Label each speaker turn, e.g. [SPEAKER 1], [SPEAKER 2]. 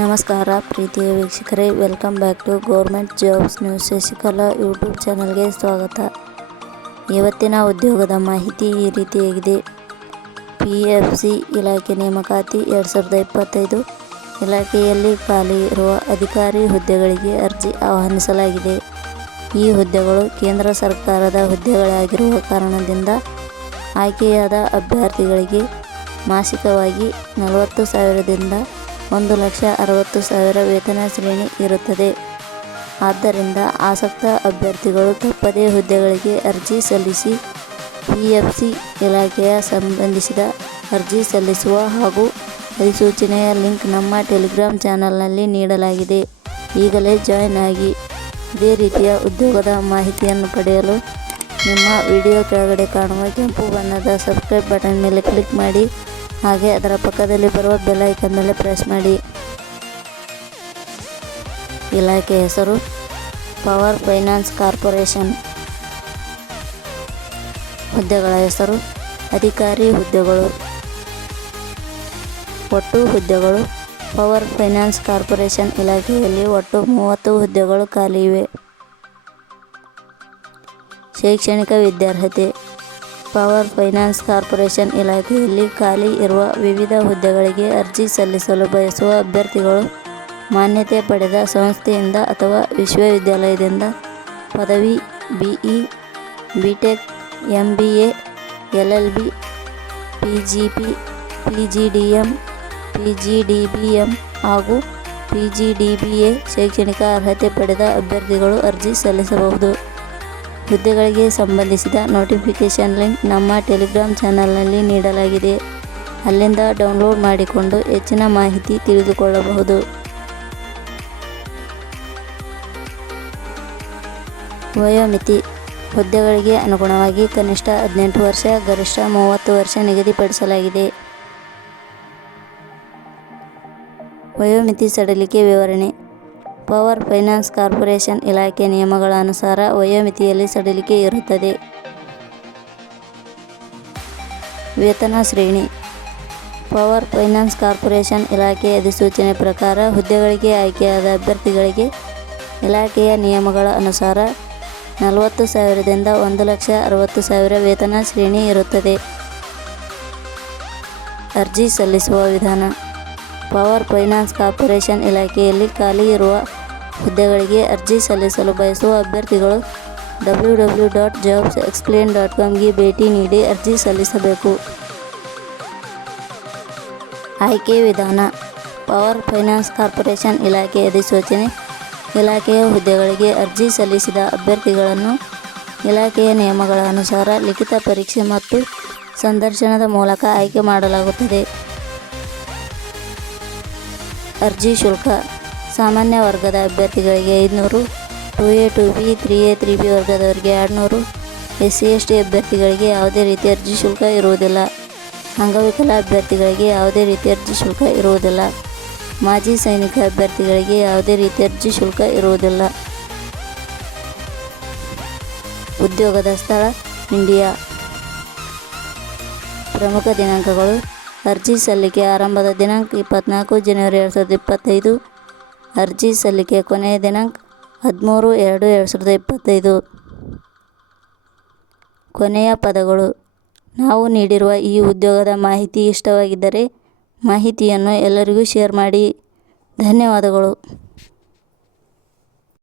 [SPEAKER 1] ನಮಸ್ಕಾರ ಪ್ರೀತಿಯ ವೀಕ್ಷಕರೇ welcome back to government jobs news Shashikala YouTube ಚಾನಲ್ಗೆ ಸ್ವಾಗತ. ಇವತ್ತಿನ ಉದ್ಯೋಗದ ಮಾಹಿತಿ ಈ ರೀತಿಯಾಗಿದೆ ಪಿ ಎಫ್ ಸಿ ಇಲಾಖೆ ನೇಮಕಾತಿ ಎರಡು ಸಾವಿರದ ಇಪ್ಪತ್ತೈದು ಇಲಾಖೆಯಲ್ಲಿ ಖಾಲಿ ಇರುವ ಅಧಿಕಾರಿ ಹುದ್ದೆಗಳಿಗೆ ಅರ್ಜಿ ಆಹ್ವಾನಿಸಲಾಗಿದೆ. ಈ ಹುದ್ದೆಗಳು ಕೇಂದ್ರ ಸರ್ಕಾರದ ಹುದ್ದೆಗಳಾಗಿರುವ ಕಾರಣದಿಂದ ಆಯ್ಕೆಯಾದ ಅಭ್ಯರ್ಥಿಗಳಿಗೆ ಮಾಸಿಕವಾಗಿ ನಲವತ್ತು ಸಾವಿರದಿಂದ ಒಂದು ಲಕ್ಷ ಅರವತ್ತು ಸಾವಿರ ವೇತನ ಶ್ರೇಣಿ ಇರುತ್ತದೆ. ಆದ್ದರಿಂದ ಆಸಕ್ತ ಅಭ್ಯರ್ಥಿಗಳು ತಪ್ಪದೇ ಹುದ್ದೆಗಳಿಗೆ ಅರ್ಜಿ ಸಲ್ಲಿಸಿ ಪಿ ಎಫ್ ಸಿ ಇಲಾಖೆಯ ಸಂಬಂಧಿಸಿದ ಅರ್ಜಿ ಸಲ್ಲಿಸುವ ಹಾಗೂ ಅಧಿಸೂಚನೆಯ ಲಿಂಕ್ ನಮ್ಮ ಟೆಲಿಗ್ರಾಮ್ ಚಾನಲ್ನಲ್ಲಿ ನೀಡಲಾಗಿದೆ. ಈಗಲೇ ಜಾಯ್ನ್ ಆಗಿ, ಇದೇ ರೀತಿಯ ಉದ್ಯೋಗದ ಮಾಹಿತಿಯನ್ನು ಪಡೆಯಲು ನಿಮ್ಮ ವಿಡಿಯೋ ಕೆಳಗಡೆ ಕಾಣುವ ಕೆಂಪು ಬಣ್ಣದ ಸಬ್ಸ್ಕ್ರೈಬ್ ಬಟನ್ ಮೇಲೆ ಕ್ಲಿಕ್ ಮಾಡಿ. ಹಾಗೆ ಅದರ ಪಕ್ಕದಲ್ಲಿ ಬರುವ ಬೆಲ್ ಐಕನ್ ಮೇಲೆ ಪ್ರೆಸ್ ಮಾಡಿ. ಇಲಾಖೆ ಹೆಸರು ಪವರ್ ಫೈನಾನ್ಸ್ ಕಾರ್ಪೊರೇಷನ್ ಹುದ್ದೆಗಳ ಹೆಸರು, ಅಧಿಕಾರಿ ಹುದ್ದೆಗಳು. ಒಟ್ಟು ಹುದ್ದೆಗಳು ಪವರ್ ಫೈನಾನ್ಸ್ ಕಾರ್ಪೊರೇಷನ್ ಇಲಾಖೆಯಲ್ಲಿ ಒಟ್ಟು ಮೂವತ್ತು ಹುದ್ದೆಗಳು ಖಾಲಿ ಇವೆ. ಶೈಕ್ಷಣಿಕ ವಿದ್ಯಾರ್ಹತೆ ಪವರ್ ಫೈನಾನ್ಸ್ ಕಾರ್ಪೊರೇಷನ್ ಇಲಾಖೆಯಲ್ಲಿ ಖಾಲಿ ಇರುವ ವಿವಿಧ ಹುದ್ದೆಗಳಿಗೆ ಅರ್ಜಿ ಸಲ್ಲಿಸಲು ಬಯಸುವ ಅಭ್ಯರ್ಥಿಗಳು ಮಾನ್ಯತೆ ಪಡೆದ ಸಂಸ್ಥೆಯಿಂದ ಅಥವಾ ವಿಶ್ವವಿದ್ಯಾಲಯದಿಂದ ಪದವಿ, BE, BTech M B A L L B P G P P G D M P G D B M ಹಾಗೂ P G D B A ಶೈಕ್ಷಣಿಕ ಅರ್ಹತೆ ಪಡೆದ ಅಭ್ಯರ್ಥಿಗಳು ಅರ್ಜಿ ಸಲ್ಲಿಸಬಹುದು. ಹುದ್ದೆಗಳಿಗೆ ಸಂಬಂಧಿಸಿದ ನೋಟಿಫಿಕೇಷನ್ ಲಿಂಕ್ ನಮ್ಮ ಟೆಲಿಗ್ರಾಮ್ ಚಾನಲ್ನಲ್ಲಿ ನೀಡಲಾಗಿದೆ. ಅಲ್ಲಿಂದ ಡೌನ್ಲೋಡ್ ಮಾಡಿಕೊಂಡು ಹೆಚ್ಚಿನ ಮಾಹಿತಿ ತಿಳಿದುಕೊಳ್ಳಬಹುದು. ವಯೋಮಿತಿ ಹುದ್ದೆಗಳಿಗೆ ಅನುಗುಣವಾಗಿ ಕನಿಷ್ಠ ಹದಿನೆಂಟು ವರ್ಷ, ಗರಿಷ್ಠ ಮೂವತ್ತು ವರ್ಷ ನಿಗದಿಪಡಿಸಲಾಗಿದೆ. ವಯೋಮಿತಿ ಸಡಲಿಕೆ ವಿವರಣೆ. ಪವರ್ ಫೈನಾನ್ಸ್ ಕಾರ್ಪೊರೇಷನ್ ಇಲಾಖೆ ನಿಯಮಗಳ ಅನುಸಾರ ವಯೋಮಿತಿಯಲ್ಲಿ ಸಡಿಲಿಕೆ ಇರುತ್ತದೆ. ವೇತನ ಶ್ರೇಣಿ. ಪವರ್ ಫೈನಾನ್ಸ್ ಕಾರ್ಪೊರೇಷನ್ ಇಲಾಖೆ ಅಧಿಸೂಚನೆ ಪ್ರಕಾರ ಹುದ್ದೆಗಳಿಗೆ ಆಯ್ಕೆಯಾದ ಅಭ್ಯರ್ಥಿಗಳಿಗೆ ಇಲಾಖೆಯ ನಿಯಮಗಳ ಅನುಸಾರ ನಲವತ್ತು ಸಾವಿರದಿಂದ ಒಂದು ಲಕ್ಷ ಅರವತ್ತು ಸಾವಿರ ವೇತನ ಶ್ರೇಣಿ ಇರುತ್ತದೆ. ಅರ್ಜಿ ಸಲ್ಲಿಸುವ ವಿಧಾನ. ಪವರ್ ಫೈನಾನ್ಸ್ ಕಾರ್ಪೊರೇಷನ್ ಇಲಾಖೆಯಲ್ಲಿ ಖಾಲಿ ಇರುವ ಹುದ್ದೆಗಳಿಗೆ ಅರ್ಜಿ ಸಲ್ಲಿಸಲು ಬಯಸುವ ಅಭ್ಯರ್ಥಿಗಳು W W dot jobs explain dot ಕಾಮ್ಗೆ ಭೇಟಿ ನೀಡಿ ಅರ್ಜಿ ಸಲ್ಲಿಸಬೇಕು. ಆಯ್ಕೆ ವಿಧಾನ. ಪವರ್ ಫೈನಾನ್ಸ್ ಕಾರ್ಪೊರೇಷನ್ ಇಲಾಖೆ ಅಧಿಸೂಚನೆ. ಇಲಾಖೆಯ ಹುದ್ದೆಗಳಿಗೆ ಅರ್ಜಿ ಸಲ್ಲಿಸಿದ ಅಭ್ಯರ್ಥಿಗಳನ್ನು ಇಲಾಖೆಯ ನಿಯಮಗಳ ಅನುಸಾರ ಲಿಖಿತ ಪರೀಕ್ಷೆ ಮತ್ತು ಸಂದರ್ಶನದ ಮೂಲಕ ಆಯ್ಕೆ ಮಾಡಲಾಗುತ್ತದೆ. ಅರ್ಜಿ ಶುಲ್ಕ. ಸಾಮಾನ್ಯ ವರ್ಗದ ಅಭ್ಯರ್ಥಿಗಳಿಗೆ ಐದುನೂರು, two A two B, three A, three B ವರ್ಗದವರಿಗೆ ಎರಡುನೂರು ಎಸ್ ಸಿ ಎಸ್ ಟಿ ಅಭ್ಯರ್ಥಿಗಳಿಗೆ ಯಾವುದೇ ರೀತಿ ಅರ್ಜಿ ಶುಲ್ಕ ಇರುವುದಿಲ್ಲ. ಅಂಗವಿಕಲ ಅಭ್ಯರ್ಥಿಗಳಿಗೆ ಯಾವುದೇ ರೀತಿ ಅರ್ಜಿ ಶುಲ್ಕ ಇರುವುದಿಲ್ಲ. ಮಾಜಿ ಸೈನಿಕ ಅಭ್ಯರ್ಥಿಗಳಿಗೆ ಯಾವುದೇ ರೀತಿ ಅರ್ಜಿ ಶುಲ್ಕ ಇರುವುದಿಲ್ಲ. ಉದ್ಯೋಗದ ಸ್ಥಳ, ಇಂಡಿಯಾ. ಪ್ರಮುಖ ದಿನಾಂಕಗಳು. ಅರ್ಜಿ ಸಲ್ಲಿಕೆ ಆರಂಭದ ದಿನಾಂಕ ಇಪ್ಪತ್ತ್ನಾಲ್ಕು ಜನವರಿ ಎರಡು ಸಾವಿರದ ಇಪ್ಪತ್ತೈದು. ಅರ್ಜಿ ಸಲ್ಲಿಕೆ ಕೊನೆಯ ದಿನಾಂಕ ಹದಿಮೂರು ಎರಡು ಎರಡು ಸಾವಿರದ ಇಪ್ಪತ್ತೈದು. ಕೊನೆಯ ಪದಗಳು. ನಾವು ನೀಡಿರುವ ಈ ಉದ್ಯೋಗದ ಮಾಹಿತಿ ಇಷ್ಟವಾಗಿದ್ದರೆ ಮಾಹಿತಿಯನ್ನು ಎಲ್ಲರಿಗೂ ಶೇರ್ ಮಾಡಿ. ಧನ್ಯವಾದಗಳು.